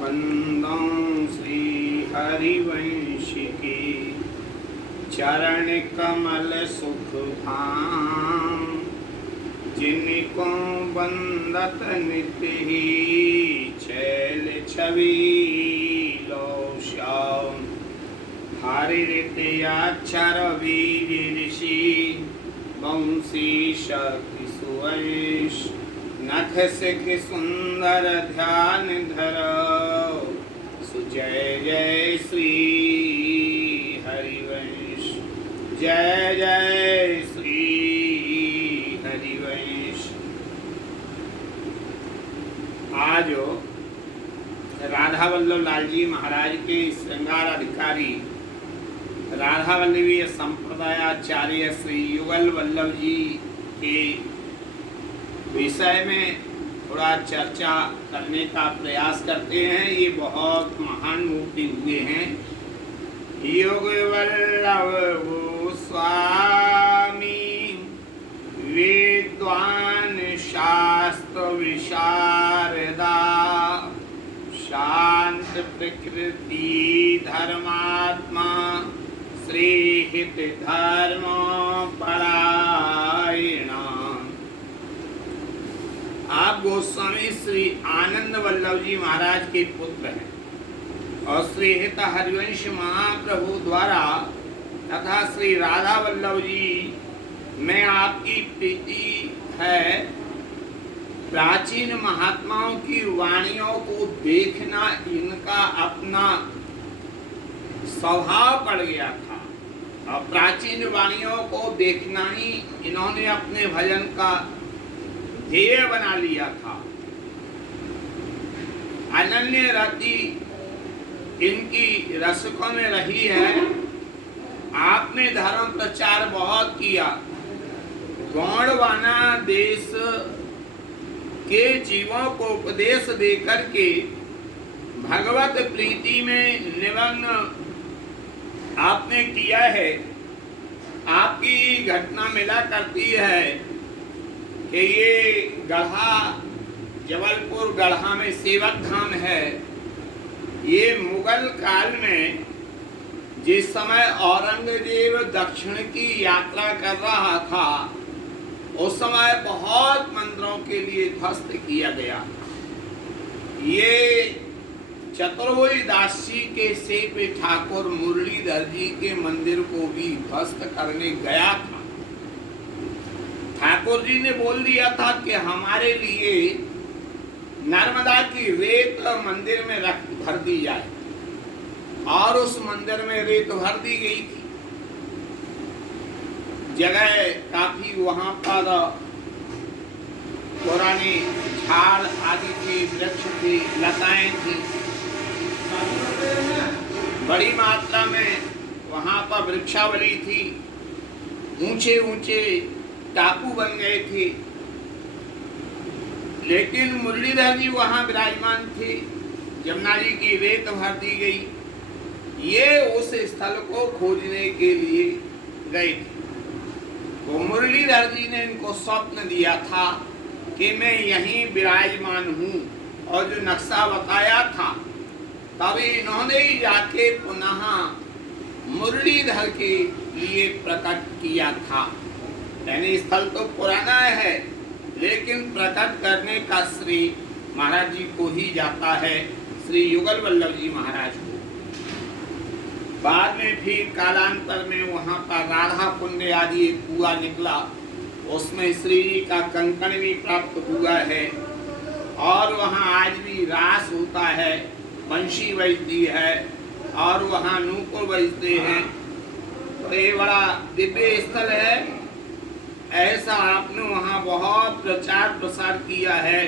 वंदो श्री हरिवंश के चरण कमल सुख धाम, जिनको बंदत नित्य ही छैल छवि लो श्याम। हरि रीत्याक्षर वीर ऋषि वंशी शक्ति सुवंश, नख सिख सुंदर ध्यान धरो, सुजय जय श्री हरिवंश, जय जय श्री हरिवंश। आज राधा वल्लभ लाल जी महाराज के श्रृंगार अधिकारी राधा वल्लभीय संप्रदायाचार्य श्री युगल वल्लभ जी के विषय में थोड़ा चर्चा करने का प्रयास करते हैं। ये बहुत महान मूर्ति हुए हैं। युग वल्लभ गोस्वामी विद्वान शास्त्र विशारदा, शांत प्रकृति धर्मात्मा, श्री हित धर्म परायणा। आप गोस्वामी श्री आनंद वल्लभ जी महाराज के पुत्र हैं और श्री हित हरिवंश महाप्रभु द्वारा तथा श्री राधा वल्लभ जी में आपकी प्रीति है। प्राचीन महात्माओं की वाणियों को देखना इनका अपना स्वभाव पड़ गया था और प्राचीन वाणियों को देखना ही इन्होंने अपने भजन का ध्येय बना लिया था। अनन्य रति इनकी रसकों में रही है। आपने धर्म प्रचार बहुत किया। गौड़वाना देश के जीवों को उपदेश देकर के भगवत प्रीति में निमग्न आपने किया है। आपकी घटना मिला करती है कि ये गढ़ा जबलपुर गढ़ा में सेवक धाम है। ये मुगल काल में जिस समय औरंगजेब दक्षिण की यात्रा कर रहा था, उस समय बहुत मंदिरों के लिए ध्वस्त किया गया। ये चतुर्भुज दास जी के सेठ ठाकुर मुरलीधर जी के मंदिर को भी ध्वस्त करने गया था। ठाकुर जी ने बोल दिया था कि हमारे लिए नर्मदा की रेत मंदिर में भर दी जाए, और उस मंदिर में रेत भर दी गई थी। जगह काफी वहां पर पुराने झाड़ आदि थे, वृक्ष थे, लताएं थी। बड़ी मात्रा में वहां पर वृक्षावली थी। ऊंचे ऊंचे टापू बन गए थे। लेकिन मुरलीधर जी वहां विराजमान थे। यमुना जी की रेत भर दी गई। ये उस स्थल को खोजने के लिए गए थे। तो मुरलीधर जी ने इनको स्वप्न दिया था कि मैं यहीं विराजमान हूँ, और जो नक्शा बताया था तभी इन्होंने ही जाके पुनः मुरलीधर के लिए प्रकट किया था। यानी स्थल तो पुराना है, लेकिन प्रकट करने का श्री महाराज जी को ही जाता है, श्री युगल वल्लभ जी महाराज को। बाद में फिर कालांतर में वहाँ पर राधा कुंड आदि एक कुआ निकला, उसमें श्री जी का कंकण भी प्राप्त हुआ है। और वहाँ आज भी रास होता है, बंशी बजती है और वहाँ नूपुर बजते हैं। तो ये बड़ा दिव्य स्थल है। ऐसा आपने वहाँ बहुत प्रचार प्रसार किया है।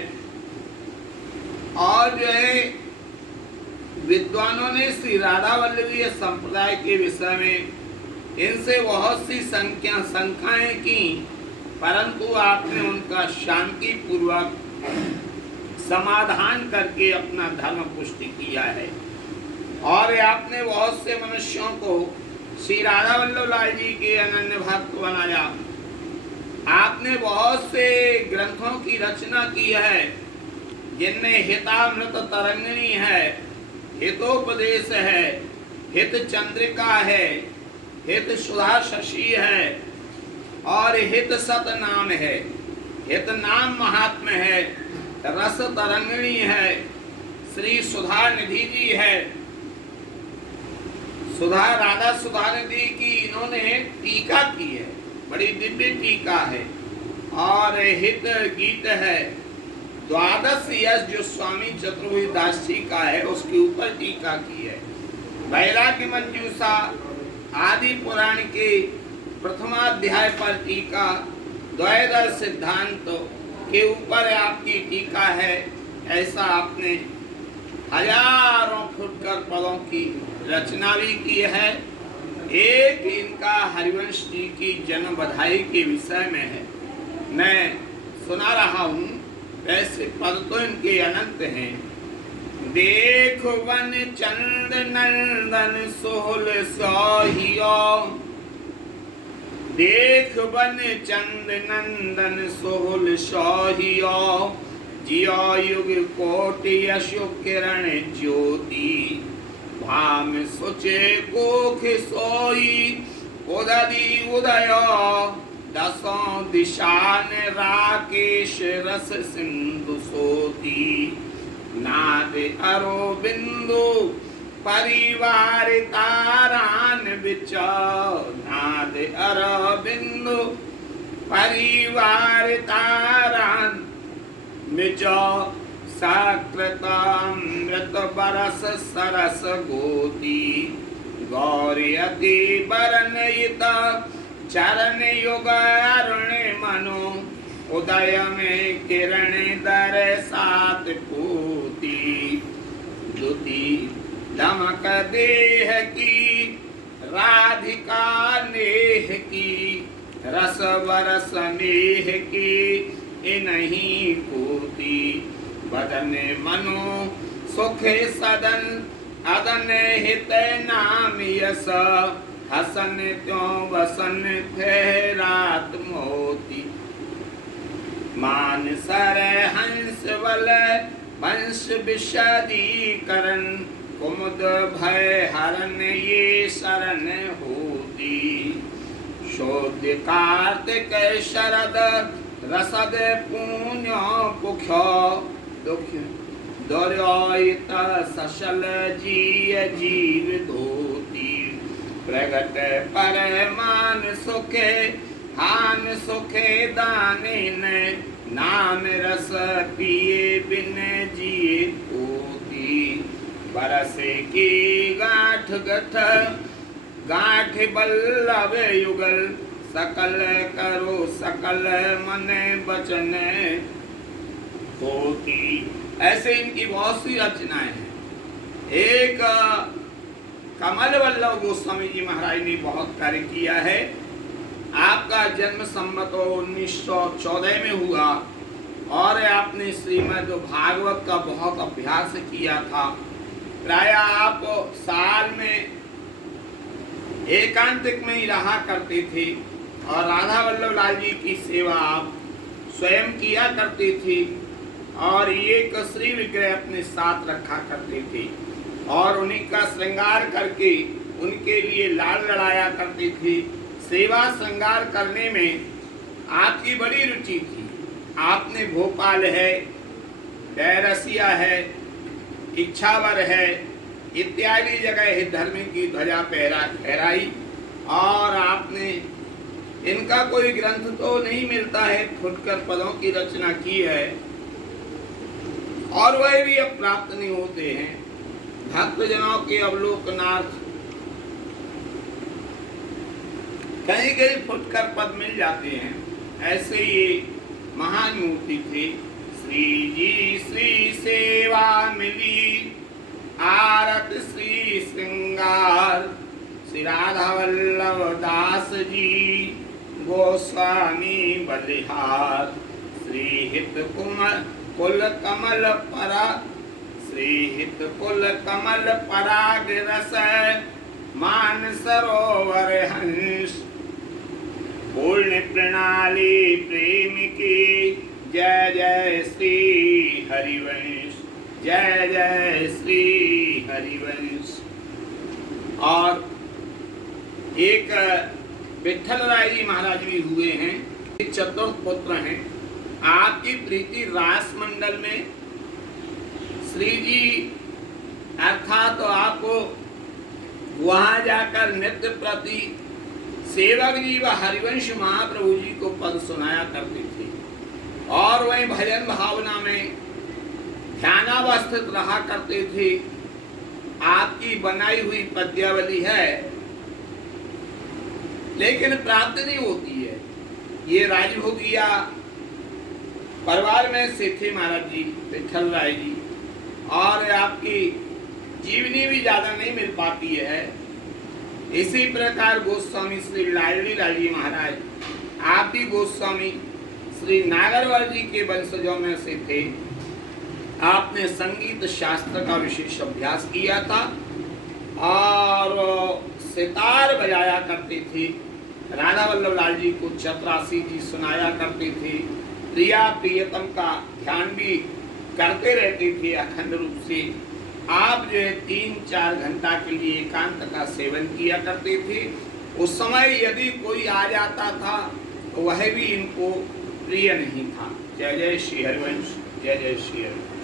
और जो है विद्वानों ने श्री राधा वल्लभीय संप्रदाय के विषय में इनसे बहुत सी शंकाएं की, परंतु आपने उनका शांति पूर्वक समाधान करके अपना धर्म पुष्टि किया है। और आपने बहुत से मनुष्यों को श्री राधा वल्लभ लाल जी के अनन्य भक्त बनाया। आपने बहुत से ग्रंथों की रचना की है। जिनमें हितामृत तरंगिणी है, हितोपदेश है, हित चंद्रिका है, हित सुधा शशि है और हित सत नाम है। हित नाम महात्म्य है, रस तरंगिणी है, श्री सुधा निधि जी है। सुधा राधा सुधा निधि की इन्होंने टीका की है, बड़ी दिव्य टीका है। और हित गीत है, द्वादश यश जो स्वामी चतुर्भुज दास जी का है उसके ऊपर टीका की है। वैराग्य मंजूषा आदि पुराण के प्रथमाध्याय पर टीका, द्वैत सिद्धांत के ऊपर आपकी टीका है। ऐसा आपने हजारों फुटकर पदों की रचना भी की है। एक इनका हरिवंश जी की जन्म बधाई के विषय में है, मैं सुना रहा हूँ। वैसे पद तो इनके अनंत हैं। देख वन चंद नंदन सोहल सोहियो, देख वन चंद नंदन सोहल सोहियो, जियो युग कोटि यशु किरण ज्योति, भाम सुचे कोख सोई उदधि उदयो, दसों दिशान राकेश रस सिंधु सोती, नाद अरो बिंदु परिवार तारान बिचो, नाद अरो बिंदु परिवार तारान बिचो, सकृतामृत बरस सरस गोती, गौरी अति बरनयित चरण युग अरुण मनो, उदय में किरण दर सात पूती, दुति दमक देह की राधिका नेह की, रस बरस नेह की इनही पूती, बदन मनो सुखे सदन अदन हित नाम यस, हसन त्यों वसन ठहरात मोती, मान सर हंस वल वंश विशदीकरण, कुमुद भय हरन ये शरण होती, शोध्य कार्तिक शरद रसद पुण्य पुख्यो, दुख दौर्योत सशल जीय जीव धोती, प्रगट परमान सुखे हान सुखे दाने न, नाम रस पिए बिन जिए होती, बरसे की गांठ गठ गांठ बल्लभ युगल, सकल करो सकल मन बचन होती। ऐसे इनकी बहुत सी रचनाएं हैं। एक कमल वल्लभ गोस्वामी जी महाराज ने बहुत कार्य किया है। आपका जन्म संवत 1914 में हुआ और आपने श्रीमद् भागवत का बहुत अभ्यास किया था। प्राय आप साल में एकांतिक में ही रहा करते थे और राधा वल्लभ लाल जी की सेवा आप स्वयं किया करते थे और एक श्री विग्रह अपने साथ रखा करते थे और उन्हीं का श्रृंगार करके उनके लिए लाल लड़ाया करते थे। सेवा श्रृंगार करने में आपकी बड़ी रुचि थी। आपने भोपाल है, बैरसिया है, इच्छावर है इत्यादि जगह धर्म की ध्वजा फहराई और आपने इनका कोई ग्रंथ तो नहीं मिलता है, फुटकर पदों की रचना की है और वह भी अब प्राप्त नहीं होते हैं। भक्तजनों के अवलोकनार्थ कहीं कहीं फुटकर पद मिल जाते हैं। ऐसे ये महान मूर्ति थे। श्री जी श्री सेवा मिली आरत श्री श्रृंगार, श्री राधा वल्लभ दास जी गोस्वामी बलिहार, श्री हित कुल कमल परा, श्री हित कुल कमल पराग रस मान सरोवर हंस, पूर्ण प्रणाली प्रेम की जय जय श्री हरिवंश, जय जय श्री हरिवंश। और एक विठल राय जी महाराज भी हुए हैं, चतुर्थ पुत्र हैं। आपकी प्रीति रास मंडल में श्री जी अर्थात तो आपको वहां जाकर नित्य प्रति सेवक जी व हरिवंश महाप्रभु जी को पद सुनाया करते थे और वहीं भजन भावना में ध्यानावस्थित रहा करते थे। आपकी बनाई हुई पद्यावली है लेकिन प्राप्त नहीं होती है। ये राजभोगिया परिवार में से थे महाराज जी विठल राय जी, और आपकी जीवनी भी ज्यादा नहीं मिल पाती है। इसी प्रकार गोस्वामी श्री लाडली लाल जी महाराज, आप भी गोस्वामी श्री नागरवर जी के वंशजों में से थे। आपने संगीत शास्त्र का विशेष अभ्यास किया था और सितार बजाया करते थे। राधा वल्लभ लाल जी को चपरासी जी सुनाया करते थे। प्रिया प्रियतम का ध्यान भी करते रहते थे अखंड रूप से। आप जो है 3-4 घंटा के लिए एकांत का सेवन किया करते थे। उस समय यदि कोई आ जाता था तो वह भी इनको प्रिय नहीं था। जय जय श्री हरिवंश, जय जय श्री हरिवंश।